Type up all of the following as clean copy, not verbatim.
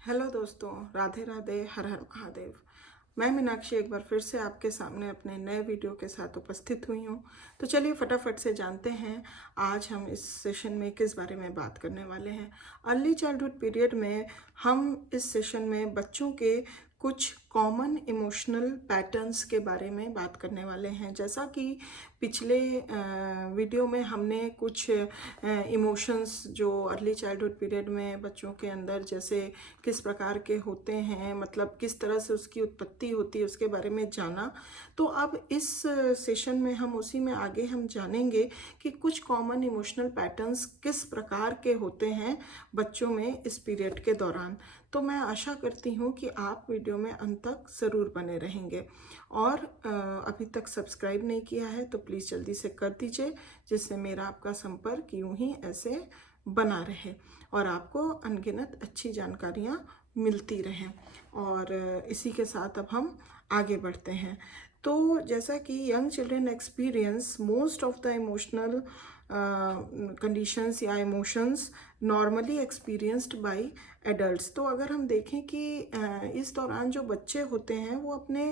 Hello दोस्तों, राधे राधे, हर हर महादेव। मैं मीनाक्षी एक बार फिर से आपके सामने अपने नए वीडियो के साथ उपस्थित हुई हूँ। तो चलिए फटाफट से जानते हैं आज हम इस सेशन में किस बारे में बात करने वाले हैं। अर्ली चाइल्डहुड पीरियड में हम इस सेशन में बच्चों के कुछ कॉमन इमोशनल पैटर्न्स के बारे में बात करने वाले हैं। जैसा कि पिछले वीडियो में हमने कुछ इमोशंस जो अर्ली चाइल्डहुड पीरियड में बच्चों के अंदर जैसे किस प्रकार के होते हैं, मतलब किस तरह से उसकी उत्पत्ति होती है, उसके बारे में जाना। तो अब इस सेशन में हम उसी में आगे हम जानेंगे कि कुछ कॉमन इमोशनल पैटर्न्स किस प्रकार के होते हैं बच्चों में इस पीरियड के दौरान। तो मैं आशा करती हूँ कि आप वीडियो में अंत तक ज़रूर बने रहेंगे और अभी तक सब्सक्राइब नहीं किया है तो प्लीज़ जल्दी से कर दीजिए, जिससे मेरा आपका संपर्क यूं ही ऐसे बना रहे और आपको अनगिनत अच्छी जानकारियाँ मिलती रहें। और इसी के साथ अब हम आगे बढ़ते हैं। तो जैसा कि young children experience most of the emotional conditions या emotions normally experienced by adults. तो अगर हम देखें कि इस दौरान जो बच्चे होते हैं वो अपने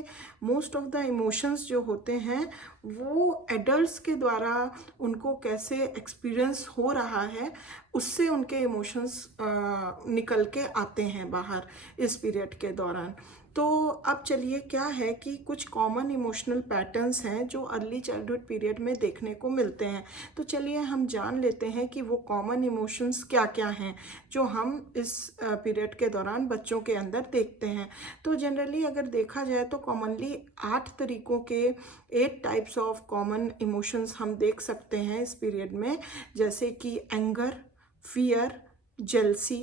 मोस्ट ऑफ द इमोशंस जो होते हैं वो एडल्ट्स के द्वारा उनको कैसे एक्सपीरियंस हो रहा है, उससे उनके इमोशंस निकल के आते हैं बाहर इस पीरियड के दौरान। तो अब चलिए, क्या है कि कुछ कॉमन इमोशनल पैटर्न्स हैं जो अर्ली चाइल्डहुड पीरियड में देखने को मिलते हैं। तो चलिए हम जान लेते हैं कि वो कॉमन इमोशंस क्या क्या हैं जो हम इस पीरियड के दौरान बच्चों के अंदर देखते हैं। तो जनरली अगर देखा जाए तो कॉमनली 8 तरीकों के 8 टाइप्स ऑफ कॉमन इमोशंस हम देख सकते हैं इस पीरियड में, जैसे कि anger, fear, jealousy,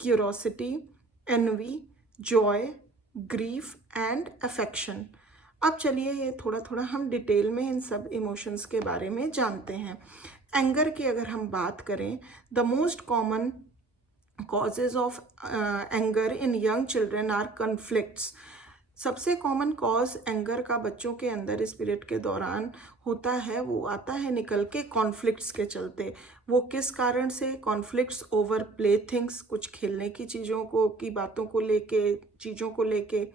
curiosity, envy, joy, grief and affection. अब चलिए ये थोड़ा थोड़ा हम डिटेल में इन सब इमोशंस के बारे में जानते हैं। एंगर की अगर हम बात करें, the most common causes of anger in young children are conflicts। सबसे कॉमन कॉज एंगर का बच्चों के अंदर इस पीरियड के दौरान होता है वो आता है निकल के कॉन्फ्लिक्ट्स के चलते। वो किस कारण से? कॉन्फ्लिक्ट्स ओवर प्ले थिंग्स, कुछ खेलने की चीज़ों को की बातों को लेके, चीज़ों को लेके।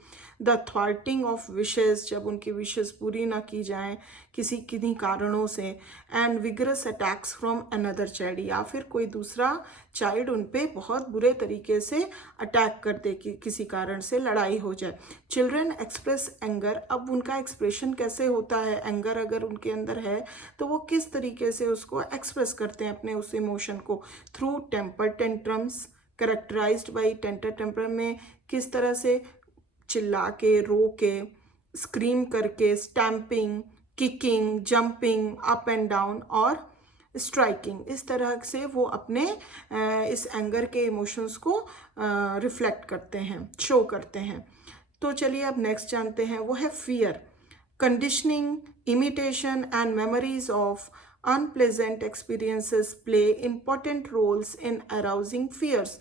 द थ्वार्टिंग ऑफ विशेस, जब उनकी विशेस पूरी ना की जाएं किसी किन्हीं कारणों से। And vigorous attacks from another child, या फिर कोई दूसरा चाइल्ड उन पे बहुत बुरे तरीके से अटैक कर दे कि किसी कारण से लड़ाई हो जाए। चिल्ड्रन एक्सप्रेस एंगर, अब उनका एक्सप्रेशन कैसे होता है? एंगर अगर उनके अंदर है तो वो किस तरीके से उसको एक्सप्रेस करते हैं अपने उस इमोशन को? Through temper tantrums, characterised by tantrum temper में किस तरह से चिल्ला के, रो के, स्क्रीम करके, stamping, kicking, jumping up and down और स्ट्राइकिंग, इस तरह से वो अपने इस एंगर के इमोशंस को रिफ्लेक्ट करते हैं, शो करते हैं। तो चलिए अब नेक्स्ट जानते हैं, वो है fear. Conditioning, imitation and memories of unpleasant experiences play important roles in arousing fears.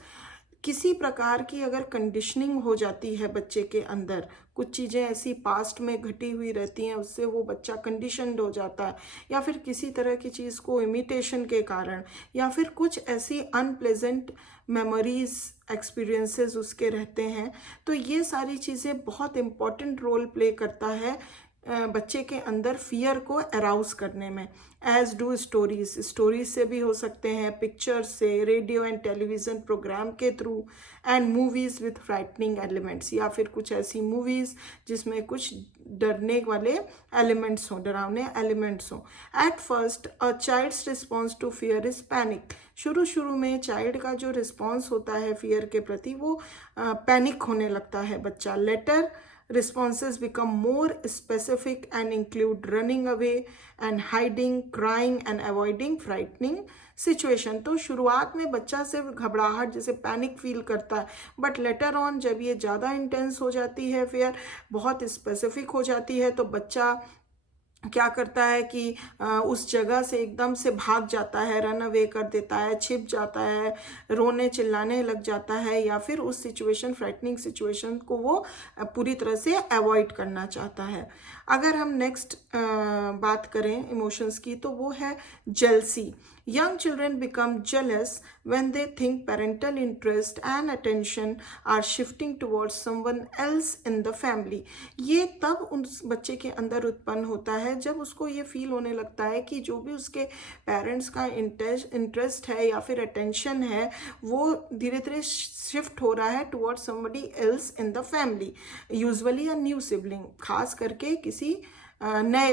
किसी प्रकार की अगर कंडीशनिंग हो जाती है बच्चे के अंदर, कुछ चीज़ें ऐसी पास्ट में घटी हुई रहती हैं, उससे वो बच्चा कंडीशनड हो जाता है, या फिर किसी तरह की चीज़ को इमिटेशन के कारण, या फिर कुछ ऐसी अनप्लेजेंट मेमोरीज, एक्सपीरियंसेस उसके रहते हैं। तो ये सारी चीज़ें बहुत इम्पॉर्टेंट रोल प्ले करता है बच्चे के अंदर फियर को अराउज करने में। एज डू स्टोरीज, स्टोरीज से भी हो सकते हैं, पिक्चर से, रेडियो एंड टेलीविज़न प्रोग्राम के through, and movies with frightening elements, या फिर कुछ ऐसी मूवीज़ जिसमें कुछ डरने वाले एलिमेंट्स हों, डरावने एलिमेंट्स हों। At first a child's response to fear is panic. शुरू शुरू में चाइल्ड का जो रिस्पॉन्स होता है फियर के प्रति वो पैनिक होने लगता है बच्चा। Later responses become more specific and include running away and hiding, crying and avoiding frightening situation। तो शुरुआत में बच्चा सिर्फ घबराहट जैसे पैनिक फील करता है, बट लेटर ऑन जब ये ज़्यादा इंटेंस हो जाती है, फिर बहुत स्पेसिफिक हो जाती है, तो बच्चा क्या करता है कि उस जगह से एकदम से भाग जाता है, रन अवे कर देता है, छिप जाता है, रोने चिल्लाने लग जाता है, या फिर उस सिचुएशन, फ्राइटनिंग सिचुएशन को वो पूरी तरह से अवॉइड करना चाहता है। अगर हम नेक्स्ट बात करें इमोशंस की तो वो है jealousy. Young children become jealous when they think parental interest and attention are shifting towards someone else in the family. ये तब उस बच्चे के अंदर उत्पन्न होता है जब उसको ये फील होने लगता है कि जो भी उसके पेरेंट्स का इंटरेस्ट है या फिर अटेंशन है वो धीरे धीरे शिफ्ट हो रहा है towards somebody else in the family, usually a new sibling, खास करके किसी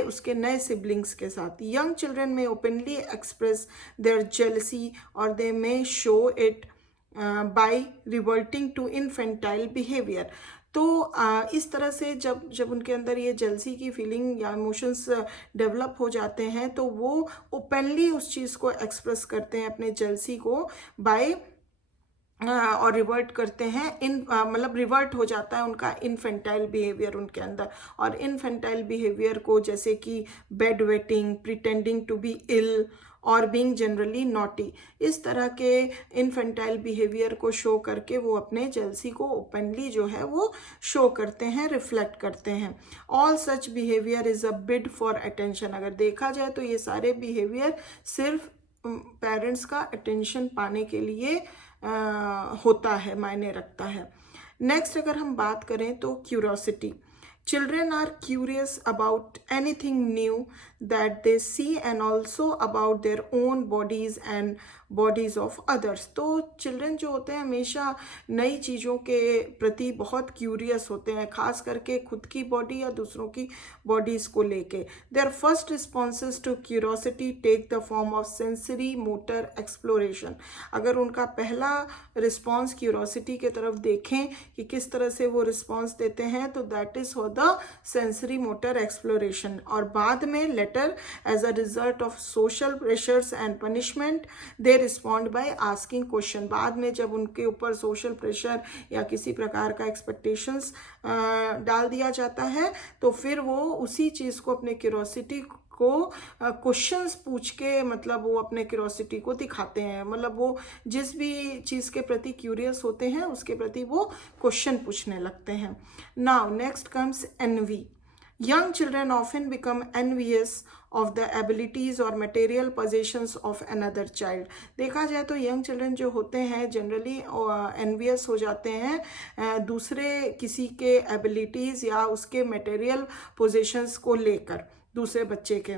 उसके नए सिबलिंग्स के साथ। यंग चिल्ड्रन में ओपनली एक्सप्रेस देयर जेलसी और they may show it by reverting to infantile behaviour. तो इस तरह से जब उनके अंदर ये जेलसी की फीलिंग या इमोशंस डेवलप हो जाते हैं तो वो ओपनली उस चीज़ को एक्सप्रेस करते हैं, अपने जेलसी को बाय और रिवर्ट करते हैं मतलब रिवर्ट हो जाता है उनका इन्फेंटाइल बिहेवियर उनके अंदर। और इन्फेंटाइल बिहेवियर को जैसे कि bed wetting, pretending to be ill और बीइंग जनरली नॉटी, इस तरह के इन्फेंटाइल बिहेवियर को शो करके वो अपने जेलसी को ओपनली जो है वो शो करते हैं, रिफ्लेक्ट करते हैं। All such behaviour is a bid for attention. अगर देखा जाए तो ये सारे बिहेवियर सिर्फ पेरेंट्स का अटेंशन पाने के लिए होता है, मायने रखता है। नेक्स्ट अगर हम बात करें तो curiosity. Children are curious about anything new that they see and also about their own bodies and bodies of others. तो चिल्ड्रन जो होते हैं हमेशा नई चीज़ों के प्रति बहुत क्यूरियस होते हैं, खास करके खुद की बॉडी या दूसरों की बॉडीज़ को लेके। Their first responses to curiosity take the form of sensory motor exploration. अगर उनका पहला रिस्पॉन्स क्यूरोसिटी के तरफ देखें कि किस तरह से वो रिस्पॉन्स देते हैं तो that is for the sensory motor exploration. और बाद में later as a result of social pressures and punishment they respond by asking question. बाद में जब उनके ऊपर सोशल प्रेशर या किसी प्रकार का एक्सपेक्टेशंस डाल दिया जाता है तो फिर वो उसी चीज़ को, अपने क्यूरोसिटी को क्वेश्चंस पूछ के मतलब वो अपने क्यूरोसिटी को दिखाते हैं। मतलब वो जिस भी चीज़ के प्रति क्यूरियस होते हैं उसके प्रति वो क्वेश्चन पूछने लगते हैं। Now next comes envy. Young children often become envious of the abilities or material possessions of another child. देखा जाए तो यंग चिल्ड्रन जो होते हैं जनरली एनवियस हो जाते हैं दूसरे किसी के एबिलिटीज़ या उसके मटेरियल पोजेशंस को लेकर, दूसरे बच्चे के।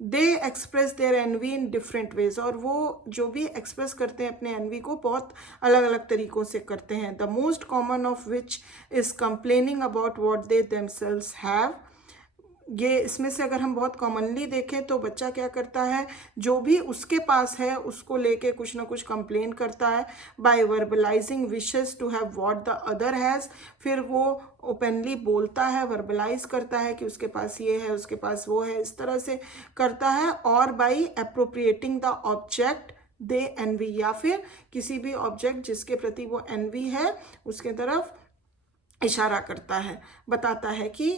They express their envy in different ways. और वो जो भी एक्सप्रेस करते हैं अपने एनवी को बहुत अलग अलग तरीक़ों से करते हैं। The most common of which is complaining about what they themselves have. ये इसमें से अगर हम बहुत कॉमनली देखें तो बच्चा क्या करता है, जो भी उसके पास है उसको लेके कुछ ना कुछ कंप्लेन करता है। By verbalising wishes to have what the other has. फिर वो ओपनली बोलता है, वर्बलाइज करता है कि उसके पास ये है, उसके पास वो है, इस तरह से करता है। और by appropriating the object they envy, या फिर किसी भी ऑब्जेक्ट जिसके प्रति वो एनवी है उसके तरफ इशारा करता है, बताता है कि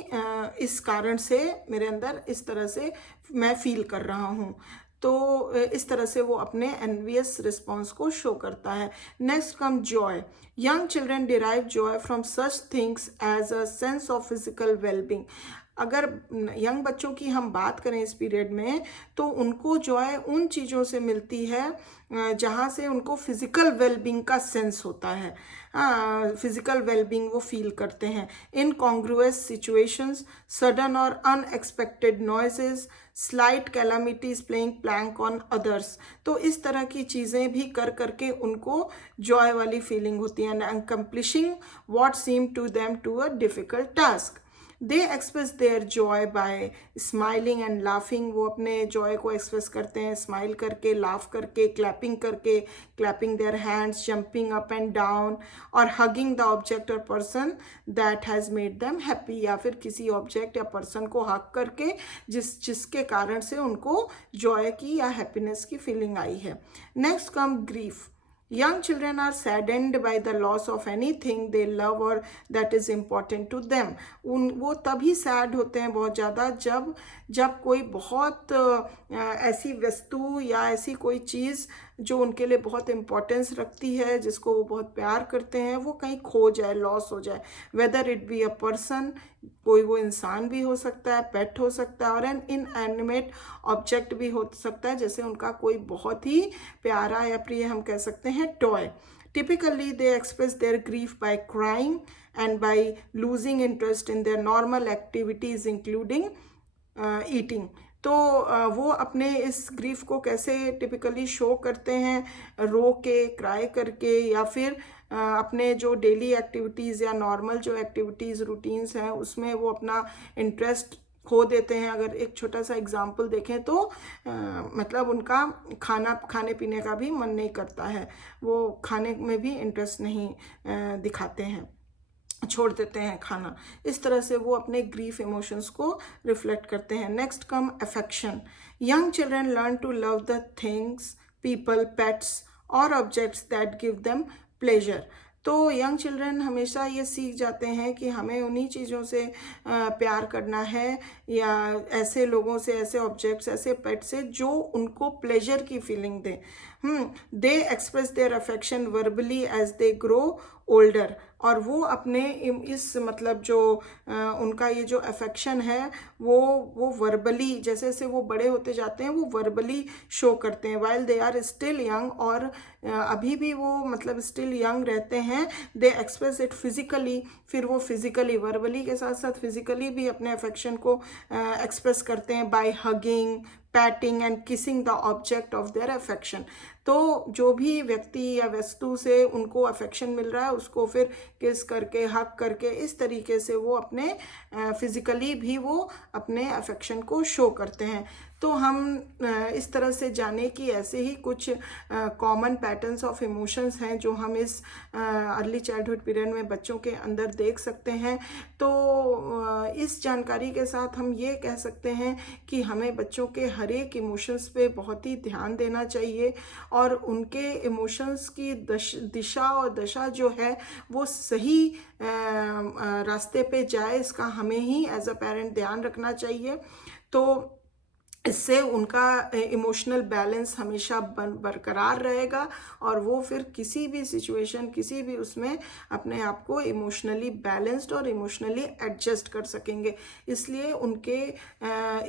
इस कारण से मेरे अंदर इस तरह से मैं फील कर रहा हूँ। तो इस तरह से वो अपने एनवियस रिस्पॉन्स को शो करता है। Next come joy. Young children derive joy from such things as a sense of physical wellbeing. अगर यंग बच्चों की हम बात करें इस पीरियड में तो उनको जॉय उन चीज़ों से मिलती है जहाँ से उनको फिज़िकल वेलबींग का सेंस होता है। फिज़िकल वेलबींग वो फील करते हैं। इन कॉन्ग्रुअस सिचुएशंस, सडन और unexpected noises, slight calamities playing prank on others. तो इस तरह की चीज़ें भी कर करके उनको जॉय वाली फीलिंग होती है। And accomplishing what seem to them to a difficult task. They express their joy by smiling and laughing. वो अपने जॉय को एक्सप्रेस करते हैं स्माइल करके, लाफ करके, clapping their hands, jumping up and down और हगिंग द ऑब्जेक्ट और person that has made them happy. या फिर किसी ऑब्जेक्ट या पर्सन को हग करके जिसके कारण से उनको जॉय की या हैप्पीनेस की फीलिंग आई है। Next come grief. Young children are saddened by the loss of anything they love or that is important to them. वो तभी सैड होते हैं बहुत ज़्यादा जब कोई बहुत ऐसी वस्तु या ऐसी कोई चीज़ जो उनके लिए बहुत इम्पोर्टेंस रखती है, जिसको वो बहुत प्यार करते हैं, वो कहीं खो जाए, लॉस हो जाए, whether it be a person, कोई वो इंसान भी हो सकता है, पेट हो सकता है, और एन इनएनिमेट ऑब्जेक्ट भी हो सकता है, जैसे उनका कोई बहुत ही प्यारा या प्रिय हम कह सकते हैं toy. Typically, they express their grief by crying and by losing interest in their normal activities, including eating. तो वो अपने इस ग्रीफ को कैसे टिपिकली शो करते हैं, रो के, क्राई करके, या फिर अपने जो डेली एक्टिविटीज़ या नॉर्मल जो एक्टिविटीज़ रूटीन्स हैं उसमें वो अपना इंटरेस्ट खो देते हैं। अगर एक छोटा सा एग्जाम्पल देखें तो मतलब उनका खाने पीने का भी मन नहीं करता है, वो खाने में भी इंटरेस्ट नहीं दिखाते हैं, छोड़ देते हैं खाना। इस तरह से वो अपने ग्रीफ इमोशंस को रिफ्लेक्ट करते हैं। Next come affection. Young children learn to love the things, people, pets और objects that give them pleasure. तो यंग चिल्ड्रन हमेशा ये सीख जाते हैं कि हमें उन्हीं चीज़ों से प्यार करना है, या ऐसे लोगों से, ऐसे ऑब्जेक्ट्स, ऐसे पेट से जो उनको प्लेजर की फीलिंग दे। They express their affection verbally as they grow older. और वो अपने इस मतलब जो उनका ये जो अफेक्शन है वो वर्बली, जैसे जैसे वो बड़े होते जाते हैं वो वर्बली शो करते हैं। While they are still young, और अभी भी वो मतलब स्टिल यंग रहते हैं, दे एक्सप्रेस इट फिजिकली। फिर वो फिजिकली, वर्बली के साथ साथ फिजिकली भी अपने अफेक्शन को एक्सप्रेस करते हैं by hugging, patting and kissing the object of their affection. तो जो भी व्यक्ति या वस्तु से उनको अफेक्शन मिल रहा है उसको फिर किस करके, हक करके, इस तरीके से वो अपने फिजिकली भी वो अपने अफेक्शन को शो करते हैं। तो हम इस तरह से जाने कि ऐसे ही कुछ कॉमन पैटर्न्स ऑफ इमोशंस हैं जो हम इस अर्ली चाइल्डहुड पीरियड में बच्चों के अंदर देख सकते हैं। तो इस जानकारी के साथ हम ये कह सकते हैं कि हमें बच्चों के हर एक इमोशंस पे बहुत ही ध्यान देना चाहिए, और उनके इमोशंस की दिशा और दशा जो है वो सही रास्ते पे जाए, इसका हमें ही एज अ पेरेंट ध्यान रखना चाहिए। तो इससे उनका इमोशनल बैलेंस हमेशा बरकरार रहेगा, और वो फिर किसी भी सिचुएशन, किसी भी उसमें अपने आप को इमोशनली बैलेंस्ड और इमोशनली एडजस्ट कर सकेंगे। इसलिए उनके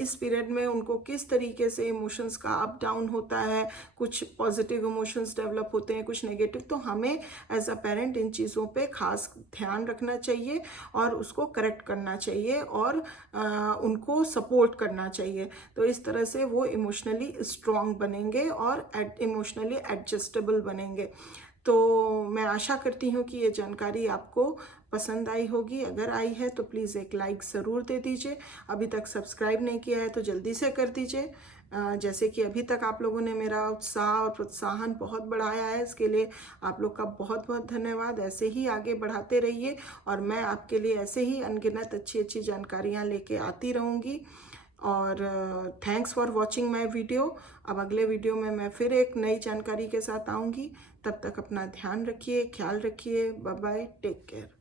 इस पीरियड में उनको किस तरीके से इमोशंस का अप डाउन होता है, कुछ पॉजिटिव इमोशंस डेवलप होते हैं, कुछ नेगेटिव, तो हमें एज अ पेरेंट इन चीज़ों पे खास ध्यान रखना चाहिए और उसको करेक्ट करना चाहिए, और उनको सपोर्ट करना चाहिए। तो इस तरह से वो इमोशनली स्ट्रॉन्ग बनेंगे और इमोशनली एडजस्टेबल बनेंगे। तो मैं आशा करती हूँ कि ये जानकारी आपको पसंद आई होगी। अगर आई है तो प्लीज़ एक लाइक ज़रूर दे दीजिए। अभी तक सब्सक्राइब नहीं किया है तो जल्दी से कर दीजिए। जैसे कि अभी तक आप लोगों ने मेरा उत्साह और प्रोत्साहन बहुत बढ़ाया है, इसके लिए आप लोग का बहुत बहुत धन्यवाद। ऐसे ही आगे बढ़ाते रहिए, और मैं आपके लिए ऐसे ही अनगिनत अच्छी अच्छी जानकारियाँ लेके आती रहूँगी। और thanks for watching my video. अब अगले वीडियो में मैं फिर एक नई जानकारी के साथ आऊँगी। तब तक अपना ध्यान रखिए, ख्याल रखिए। Bye bye, take care.